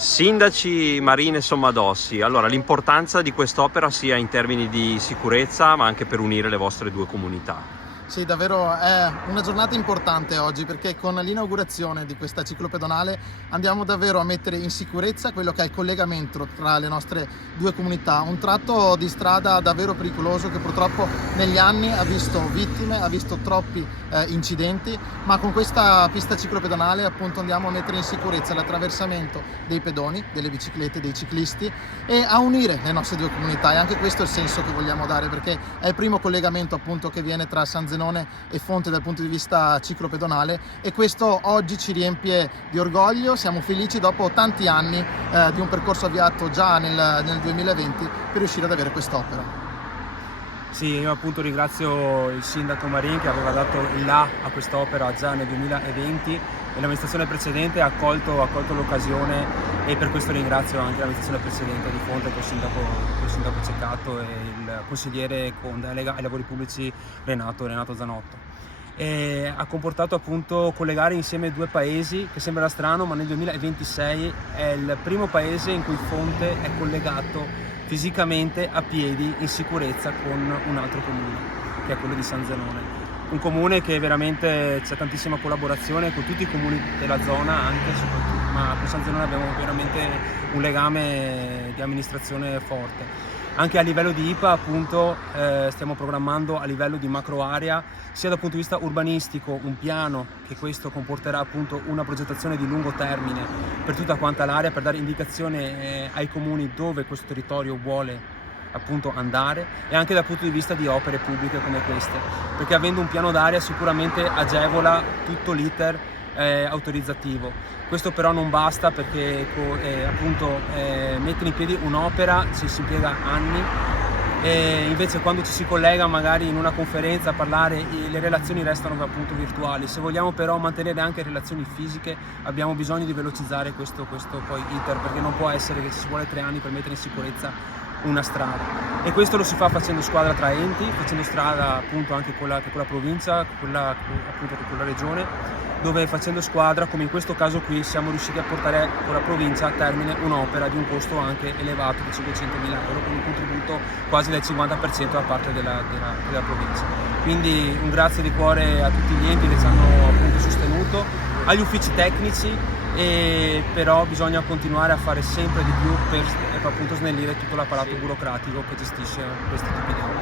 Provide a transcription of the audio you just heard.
Sindaci Marin e Sommadossi, allora l'importanza di quest'opera sia in termini di sicurezza ma anche per unire le vostre due comunità. Sì, davvero è una giornata importante oggi, perché con l'inaugurazione di questa ciclopedonale andiamo davvero a mettere in sicurezza quello che è il collegamento tra le nostre due comunità, un tratto di strada davvero pericoloso che purtroppo negli anni ha visto vittime, ha visto troppi incidenti, ma con questa pista ciclopedonale appunto andiamo a mettere in sicurezza l'attraversamento dei pedoni, delle biciclette, dei ciclisti, e a unire le nostre due comunità. E anche questo è il senso che vogliamo dare, perché è il primo collegamento appunto che viene tra San Zenone e Fonte dal punto di vista ciclopedonale, e questo oggi ci riempie di orgoglio. Siamo felici dopo tanti anni di un percorso avviato già nel 2020 per riuscire ad avere quest'opera. Sì, io appunto ringrazio il sindaco Marin che aveva dato il là a quest'opera già nel 2020 e l'amministrazione precedente ha accolto l'occasione, e per questo ringrazio anche l'amministrazione precedente di Fonte col sindaco Ceccato e il consigliere con delega ai lavori pubblici Renato Zanotto. E ha comportato appunto collegare insieme due paesi, che sembrerà strano, ma nel 2026 è il primo paese in cui Fonte è collegato fisicamente a piedi in sicurezza con un altro comune, che è quello di San Zenone. Un comune che veramente c'è tantissima collaborazione con tutti i comuni della zona, anche soprattutto, ma con San Zenone abbiamo veramente un legame di amministrazione forte. Anche a livello di IPA appunto stiamo programmando a livello di macro area, sia dal punto di vista urbanistico un piano, che questo comporterà appunto una progettazione di lungo termine per tutta quanta l'area, per dare indicazione ai comuni dove questo territorio vuole appunto andare, e anche dal punto di vista di opere pubbliche come queste, perché avendo un piano d'area sicuramente agevola tutto l'iter autorizzativo. Questo però non basta, perché appunto mettere in piedi un'opera ci si impiega anni, e invece quando ci si collega magari in una conferenza a parlare le relazioni restano appunto virtuali. Se vogliamo però mantenere anche relazioni fisiche abbiamo bisogno di velocizzare questo poi iter, perché non può essere che ci vuole 3 anni per mettere in sicurezza una strada, e questo lo si fa facendo squadra tra enti, facendo strada appunto anche con la provincia, quella appunto con la regione, dove facendo squadra, come in questo caso qui, siamo riusciti a portare con la provincia a termine un'opera di un costo anche elevato di 500.000 euro, con un contributo quasi del 50% da parte della provincia. Quindi un grazie di cuore a tutti gli enti che ci hanno appunto sostenuto, agli uffici tecnici, e però bisogna continuare a fare sempre di più per appunto snellire tutto l'apparato burocratico che gestisce questi tipi di opere.